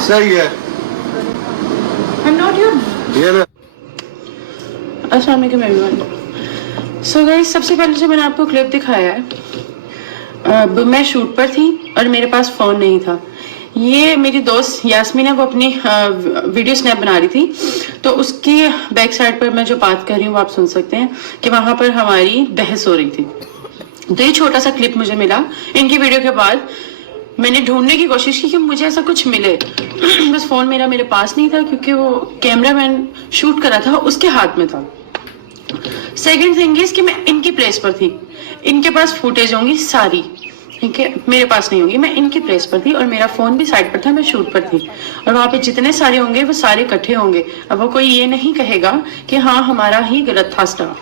सही है। I'm not your ये ना अस्सलाम वालेकुम एवरीवन। सो गाइस, सबसे पहले जो मैंने आपको क्लिप दिखाया है, अब मैं शूट पर थी और मेरे पास फ़ोन नहीं था। ये मेरी दोस्त यास्मीना वो अपनी वीडियो स्नैप बना रही थी, तो उसकी बैक साइड पर मैं जो बात कर रही हूँ वो आप सुन सकते हैं कि वहाँ पर हमारी बहस हो रही थी। तो ये छोटा सा क्लिप मुझे मिला इनकी वीडियो के बाद। मैंने ढूंढने की कोशिश की कि मुझे ऐसा कुछ मिले बस फ़ोन मेरे पास नहीं था, क्योंकि वो कैमरामैन शूट कर रहा था उसके हाथ में था। सेकंड थिंग इज कि मैं इनकी प्लेस पर थी, इनके पास फुटेज होंगी सारी, ठीक है, मेरे पास नहीं होगी। मैं इनकी प्लेस पर थी और मेरा फोन भी साइड पर था, मैं शूट पर थी, और वहां पे जितने सारे होंगे वो सारे इकट्ठे होंगे। अब वो कोई ये नहीं कहेगा कि हाँ हमारा ही गलत था स्टाफ।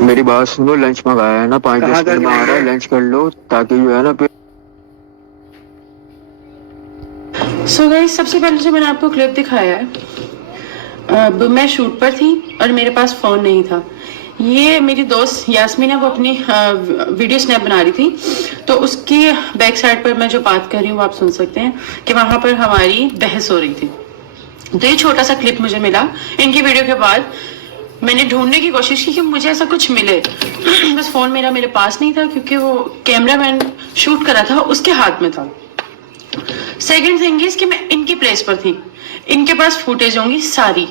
मेरी बात सुनो, लंच मंगाया है ना, 5-10 मिनट में आ रहा है, लंच कर लो ताकि जो है ना फिर। सो गाइस, सबसे पहले जो मैंने आपको क्लिप दिखाया है, अब मैं शूट पर थी और मेरे पास फ़ोन नहीं था। ये मेरी दोस्त यास्मीना वो अपनी वीडियो स्नैप बना रही थी, तो उसकी बैक साइड पर मैं जो बात कर रही हूँ वो आप सुन सकते हैं कि वहाँ पर हमारी बहस हो रही थी। तो ये छोटा सा क्लिप मुझे मिला इनकी वीडियो के बाद। मैंने ढूंढने की कोशिश की कि मुझे ऐसा कुछ मिले बस फ़ोन मेरे पास नहीं था, क्योंकि वो कैमरामैन शूट कर रहा था उसके हाथ में था। सेकंड थिंग इज कि मैं इनकी प्लेस पर थी, इनके पास फुटेज होंगी सारी,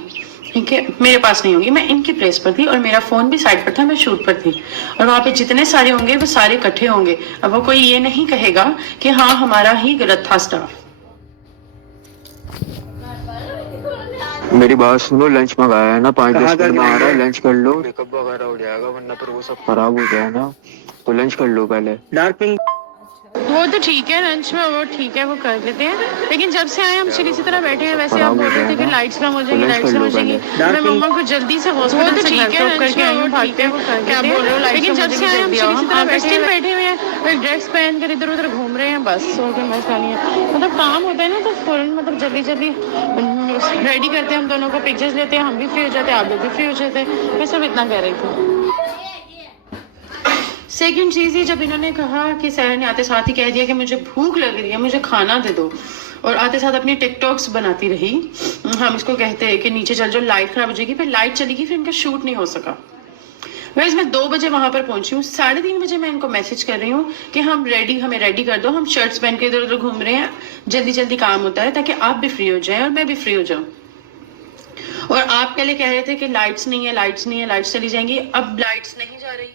ठीक है, मेरे पास नहीं होगी। मैं इनकी प्लेस पर थी और मेरा फोन भी साइड पर था, मैं शूट पर थी, और वहां पे जितने सारे होंगे वो सारे इकट्ठे होंगे। अब वो कोई ये नहीं कहेगा कि हाँ हमारा ही गलत था स्टाफ। मेरी बात सुनो, लंच मंगाया है ना, 5-10 मिनट में आ रहा है, लंच कर लो, मेकअप वगैरह हो जाएगा वरना फिर वो सब खराब हो जाए ना, तो लंच कर लो पहले। डार्क पिंक वो तो ठीक है, लंच में वो ठीक है, वो कर लेते हैं, लेकिन जब से आए हम चिल इसी तरह बैठे हैं। वैसे आप बोल रहे थे कि लाइट्स कम हो जाएंगी, लाइट्स कम हो जाएंगी। मैं मम्मा को जल्दी से हॉस्पिटल से घर ड्रॉप करके आई हूँ भागते हैं, क्या बोल रहे हो, लेकिन जब से आए हम चिल इसी तरह बैठे हुए हैं, एक ड्रेस पहन कर इधर उधर घूम रहे हैं, बस और कोई मसला नहीं है। मतलब काम होता है ना तो फौरन मतलब जल्दी जल्दी रेडी करते हैं हम दोनों को, पिक्चर्स लेते हैं, हम भी फ्री हो जाते हैं, आप लोग भी फ्री हो जाते हैं। मैं सब इतना कह रही थी। सेकंड चीज़ ये, जब इन्होंने कहा कि सहर ने आते साथ ही कह दिया कि मुझे भूख लग रही है, मुझे खाना दे दो, और आते साथ अपनी टिकटॉक्स बनाती रही। हम इसको कहते हैं कि नीचे चल जाओ, लाइट खराब हो जाएगी, फिर लाइट चली गई, फिर इनका शूट नहीं हो सका। वैसे मैं 2 बजे वहां पर पहुंची हूँ, 3:30 बजे मैं इनको मैसेज कर रही हूँ कि हमें रेडी कर दो, हम शर्ट्स पहन के इधर उधर घूम रहे हैं, जल्दी जल्दी काम होता है ताकि आप भी फ्री हो जाए और मैं भी फ्री हो जाऊँ। और आप पहले कह रहे थे कि लाइट्स नहीं है, लाइट्स नहीं है, लाइट्स चली जाएंगी, अब लाइट्स नहीं जा रही।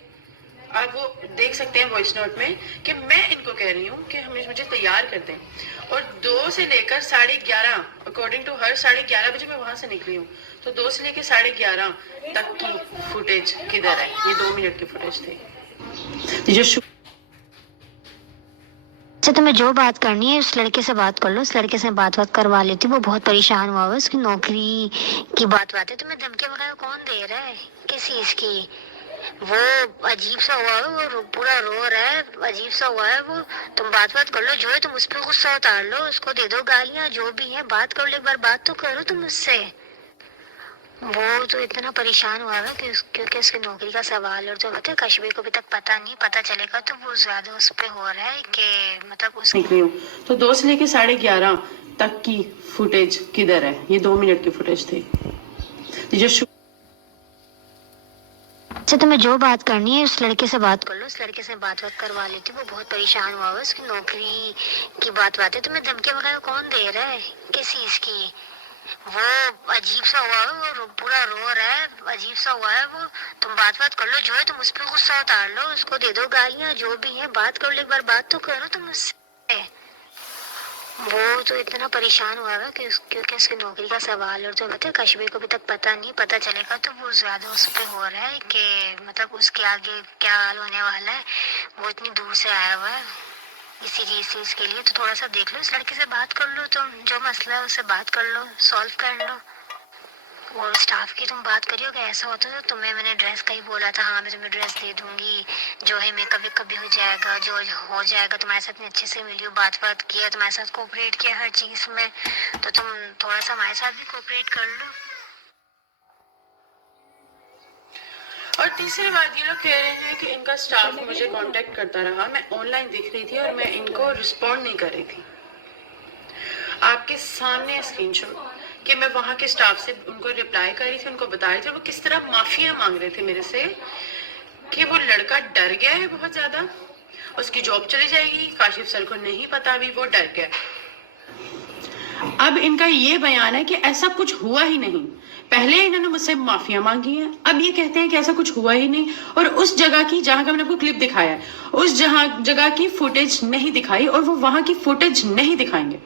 आप वो देख सकते हैं वॉइस नोट में कि मैं इनको कह रही हूँ कि हमें मुझे तैयार कर दें, और 2 से लेकर 11:30, अकॉर्डिंग टू हर 11:30 बजे मैं वहां से निकली हूँ, तो 2 से लेकर 11:30 तक की फुटेज किधर है? ये 2 मिनट की फुटेज थी। तो जो अच्छा, तुम्हें जो बात करनी है उस लड़के से बात कर लो, उस लड़के से बात करवा लेती। वो बहुत परेशान हुआ है, उसकी नौकरी की बात है। तुम्हें धमकी वगैरह कौन दे रहा है, किस चीज की? वो अजीब सा हुआ है, वो पूरा रो रहा है, अजीब सा हुआ है वो। तुम बात कर लो, जो है तुम उस पर गुस्सा उतार लो, उसको दे दो गालियां, जो भी है बात कर लो, एक बार बात तो करो तुम उससे। वो तो इतना परेशान हुआ है कि क्योंकि उसकी नौकरी का सवाल, और जो होता है कश्मीर को अभी तक पता चलेगा, तो वो ज्यादा उस पे हो रहा है कि मतलब उस निकली हूँ, तो 2 से लेकर 11:30 तक की फुटेज किधर है? ये 2 मिनट की फुटेज थी। तो जो अच्छा, तुम्हें जो बात करनी है उस लड़के से बात कर लो, उस लड़के से बात करवा लेती। वो बहुत परेशान हुआ है, उसकी नौकरी की बात है। तुम्हें धमकी वगैरह कौन दे रहा है, किस चीज की? वो अजीब सा हुआ है, वो पूरा रो रहा है, अजीब सा हुआ है वो। तुम बात कर लो, जो है तुम उस पर गुस्सा उतार लो, उसको दे दो गालियां, जो भी है बात कर लो, एक बार बात तो करो तुम उससे। वो तो इतना परेशान हुआ है कि क्योंकि उसकी नौकरी का सवाल, और जो होता है कश्मीर को अभी तक पता चलेगा, तो वो ज्यादा उस पे हो रहा है कि मतलब उसके आगे क्या हाल होने वाला है। वो इतनी दूर से आया हुआ है इसी चीज के लिए, तो थोड़ा सा देख लो, इस लड़के से बात कर लो, तुम जो मसला है उससे बात कर लो, सॉल्व कर लो। और स्टाफ की तुम बात करियो कि ऐसा होता तो तुम्हें मैंने ड्रेस का ही बोला था, हाँ मैं तुम्हें ड्रेस दे दूंगी, जो है मेकअप वेकअप भी हो जाएगा, जो हो जाएगा। तुम्हारे साथ में अच्छे से मिली, बात किया, तुम्हारे साथ कोऑपरेट किया हर चीज में, तो तुम थोड़ा सा हमारे साथ भी कोऑपरेट कर लो। और तीसरी बात, ये लोग कह रहे हैं कि इनका स्टाफ मुझे कांटेक्ट करता रहा, मैं ऑनलाइन दिख रही थी और मैं इनको रिस्पॉन्ड नहीं कर रही थी। आपके सामने स्क्रीनशॉट कि मैं वहां के स्टाफ से उनको रिप्लाई कर रही थी, उनको बता रही थी वो किस तरह माफिया मांग रहे थे मेरे से कि वो लड़का डर गया है बहुत ज्यादा, उसकी जॉब चली जाएगी, काशिफ सर को नहीं पता, अभी वो डर गया। अब इनका ये बयान है कि ऐसा कुछ हुआ ही नहीं। पहले इन्होंने मुझसे माफिया मांगी है, अब ये कहते हैं कि ऐसा कुछ हुआ ही नहीं। और उस जगह की जहां का मैंने आपको क्लिप दिखाया है, उस जगह की फुटेज नहीं दिखाई और वो वहां की फुटेज नहीं दिखाएंगे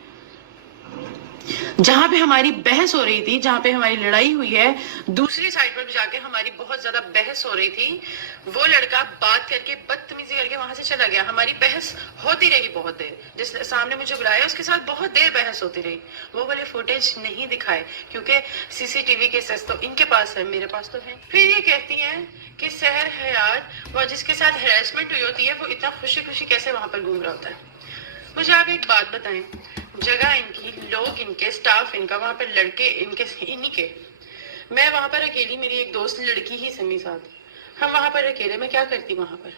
जहां पे हमारी बहस हो रही थी, जहां पे हमारी लड़ाई हुई है। दूसरी साइड पर भी जाके हमारी बहुत ज्यादा बहस हो रही थी। वो लड़का बात करके बदतमीजी करके वहां से चला गया। हमारी बहस होती रही बहुत देर, जिस सामने मुझे बुलाया उसके साथ बहुत देर बहस होती रही। वो वाले फुटेज नहीं दिखाए क्योंकि सीसीटीवी के सेस तो इनके पास है, मेरे पास तो है। फिर ये कहती है कि सहर हयात, वो जिसके साथ हेरासमेंट हुई होती है, वो इतना खुशी खुशी कैसे वहां पर घूम रहा होता है। मुझे आप एक बात बताएं, जगह इनकी, लोग इनके, स्टाफ इनका, वहां पर लड़के इनके, इन्हीं के। मैं वहां पर अकेली, मेरी एक दोस्त लड़की ही समी साथ, हम वहां पर अकेले, मैं क्या करती वहां पर?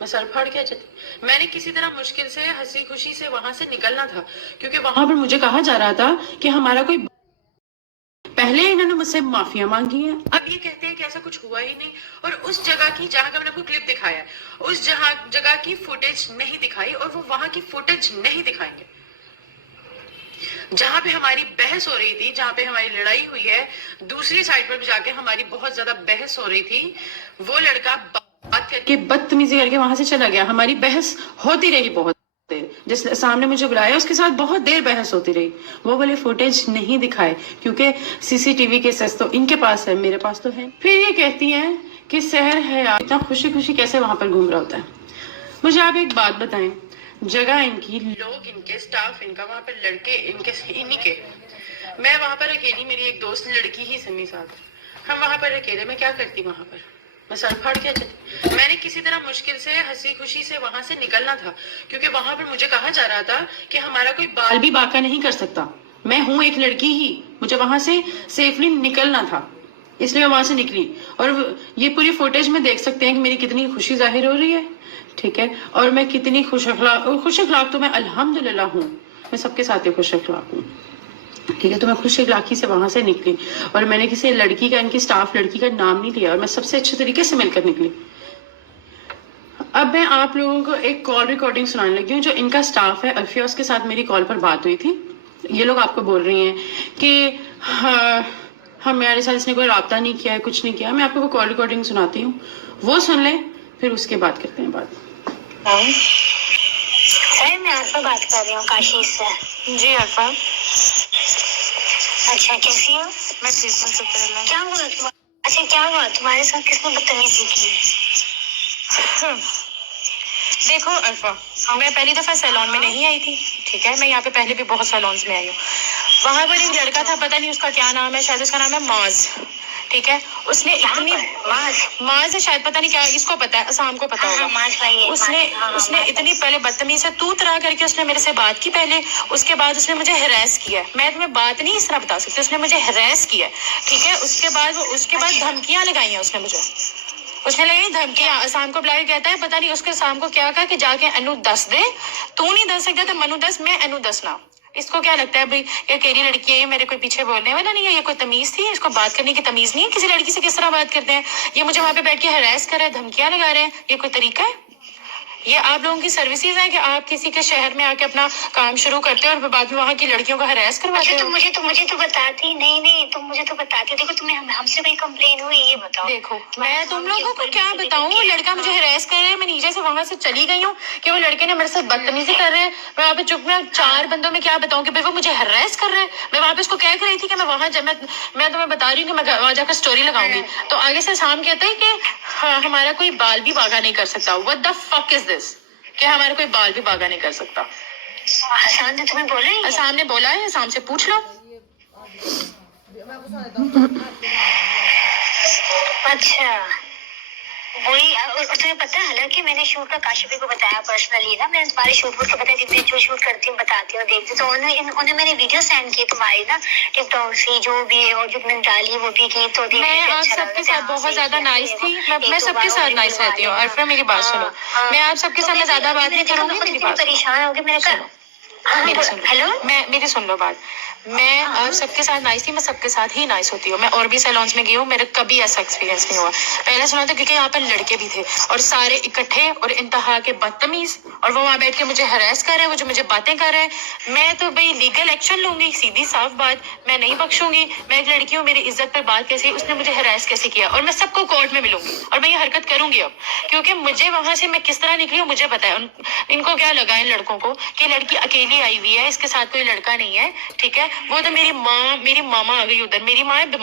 मैं सर फाड़ के आ जाती। मैंने किसी तरह मुश्किल से हंसी खुशी से वहां से निकलना था क्योंकि वहां पर मुझे कहा जा रहा था कि हमारा कोई, पहले इन्होंने मुझसे माफिया मांगी है, अब ये कहते हैं कि ऐसा कुछ हुआ ही नहीं। और उस जगह की जहां का मैंने आपको क्लिप दिखाया है, उस जगह की फुटेज नहीं दिखाई और वो वहां की फुटेज नहीं दिखाएंगे जहां पे हमारी बहस हो रही थी, जहां पे हमारी लड़ाई हुई है। दूसरी साइड पर भी जाके हमारी बहुत ज्यादा बहस हो रही थी। वो लड़का बात करके बदतमीजी करके वहां से चला गया। हमारी बहस होती रही बहुत देर, जिस सामने मुझे बुलाया उसके साथ बहुत देर बहस होती रही। वो वाले फुटेज नहीं दिखाए क्योंकि सीसीटीवी के सेस तो इनके पास है, मेरे पास तो है। फिर ये कहती है कि सहर हयात इतना खुशी खुशी कैसे वहां पर घूम रहा होता है। मुझे आप एक बात बताएं, जगह इनकी, लोग इनके, स्टाफ इनका, वहां पर लड़के इनके, इन्हीं के। मैं वहां पर अकेली, मेरी एक दोस्त लड़की ही समी साथ, हम वहां पर अकेले, मैं क्या करती वहां पर? मैं सर फाड़ के आ जाती। मैंने किसी तरह मुश्किल से हंसी खुशी से वहां से निकलना था क्योंकि वहां पर मुझे कहा जा रहा था कि हमारा कोई बाल भी बाका नहीं कर सकता। मैं हूं एक लड़की ही, मुझे वहां से सेफली निकलना था, इसलिए मैं वहां से निकली। और ये पूरी फुटेज में देख सकते हैं कि मेरी कितनी खुशी जाहिर हो रही है, ठीक है। और मैं कितनी खुश अखलाक तो मैं अल्हम्दुलिल्लाह हूँ, मैं सबके साथ ही खुश अखलाक हूँ, ठीक है। तो मैं खुश अखलाकी से वहां से निकली और मैंने किसी लड़की का, इनकी स्टाफ लड़की का नाम नहीं लिया और मैं सबसे अच्छे तरीके से मिलकर निकली। अब मैं आप लोगों को एक कॉल रिकॉर्डिंग सुनाने लगी हूँ। जो इनका स्टाफ है अल्फिया, उसके साथ मेरी कॉल पर बात हुई थी। ये लोग आपको बोल रही हैं कि हमारे साथ इसने कोई राब्ता नहीं किया है, कुछ नहीं किया। मैं आपको वो कॉल रिकॉर्डिंग सुनाती हूँ, वो सुन लें, फिर उसके बाद करते हैं बात। सर मैं अरफा बात कर रही हूँ काशी से। जी अरफा। अच्छा कैसी हो? मैं ठीक हूँ, शुक्र अल्लाह। क्या हुआ अच्छा क्या हुआ तुम्हारे साथ? किसने बदतमीजी की? देखो अल्फा, मैं पहली दफा सैलून में नहीं आई थी, ठीक है। मैं यहाँ पे पहले भी बहुत सैलून्स में आई हूँ। वहां पर एक लड़का था, पता नहीं उसका क्या नाम है, शायद उसका नाम है माज, ठीक है। उसने इतनी माज है शायद, पता नहीं क्या, इसको पता है, शाम को पता होगा। उसने इतनी पहले बदतमीज से तू तरा करके उसने मेरे से बात की पहले, उसके बाद उसने मुझे हरास किया। मैं तुम्हें बात नहीं इस तरह बता सकती, उसने मुझे हरास किया, ठीक है। उसके बाद धमकियां लगाई हैं उसने मुझे, उसने लगाई धमकियां। शाम को बुला के कहता है, पता नहीं उसके शाम को क्या कहा कि जाके अनु दस दे, तू नहीं दस सकता तो मनु दस, मैं अनु दस ना। इसको क्या लगता है भाई, ये अकेली लड़की है, मेरे कोई पीछे बोलने वाला नहीं है, ये कोई तमीज थी, इसको बात करने की तमीज नहीं है। किसी लड़की से किस तरह बात करते हैं? ये मुझे वहां पे बैठ के हरास कर रहे हैं, धमकियां लगा रहे हैं, ये कोई तरीका है? ये आप लोगों की सर्विसेज है कि आप किसी के शहर में आके अपना काम शुरू करते हैं और बाद में वहाँ की लड़कियों का हरास करवाते हैं? मुझे तो बताती नहीं, तुम मुझे तो बताती। देखो तुम्हें हमसे कोई कंप्लेन हुई, ये बताओ। देखो मैं तुम लोगों को क्या बताऊं, लड़का मुझे हरास कर रहा है, मैं नीचे से वहां से चली गई हूँ कि वो लड़के ने मेरे साथ बदतमीजी कर रहे हैं। मैं वहाँ पे चुप में 4 बंदों में क्या बताऊं कि भाई वो मुझे हरास कर रहे हैं। मैं वहाँ पे उसको कह रही थी कि मैं वहां मैं तुम्हें बता रही हूँ कि मैं वहां जाकर स्टोरी लगाऊंगी। तो आगे से शाम कहता है कि हाँ, हमारा कोई बाल भी बागा नहीं कर सकता। What the fuck is this, कि हमारा कोई बाल भी बागा नहीं कर सकता। हसन ने तुम्हें बोला है? हसन ने बोला है, शाम से पूछ लो। अच्छा वही तुम्हें पता है, हालांकि मैंने शूट का काशिफी को बताया पर्सनली ना, मैंने तुम्हारे शूट को बताया कि मैं जो शूट करती हूँ बताती हूँ देखती हूँ, तो उन्हें मैंने वीडियो सेंड की तुम्हारी ना टिकटॉक से, जो भी है और जो मैंने डाली वो भी की, तो मैं आप सबके साथ बहुत ज्यादा नाइस थी, मैं सबके साथ नाइस रहती हूँ। अरफा मेरी बात सुनो, मैं आप सबके साथ मैं ज्यादा बात नहीं करूंगी, मेरी बात परेशान हो गई, मैंने कहा मेरी सुन हेलो, मेरी सुन लो बात। मैं आप सबके साथ नाइस थी, मैं सबके साथ ही नाइस होती हूँ। मैं और भी सैलून्स में गई हूँ, मेरा कभी ऐसा एक्सपीरियंस नहीं हुआ। पहले सुना था क्योंकि यहाँ पर लड़के भी थे और सारे इकट्ठे और इंतहा के बदतमीज, और वो वहाँ बैठ के मुझे हरास कर रहे हैं, वो जो मुझे बातें कर रहे हैं। मैं तो भाई लीगल एक्शन लूंगी, सीधी साफ बात, मैं नहीं बख्शूंगी। मैं एक लड़की हूँ, मेरी इज्जत पर बात कैसे, उसने मुझे हरास कैसे किया, और मैं सबको कोर्ट में मिलूंगी और मैं ये हरकत करूंगी अब, क्योंकि मुझे वहां से मैं किस तरह निकली हूँ मुझे पता है। इनको क्या लगा है लड़कों को कि लड़की अकेली आई हुई है, इसके साथ कोई लड़का नहीं है, ठीक है। वो तो मेरी मामा आ गई उधर, मेरी माँ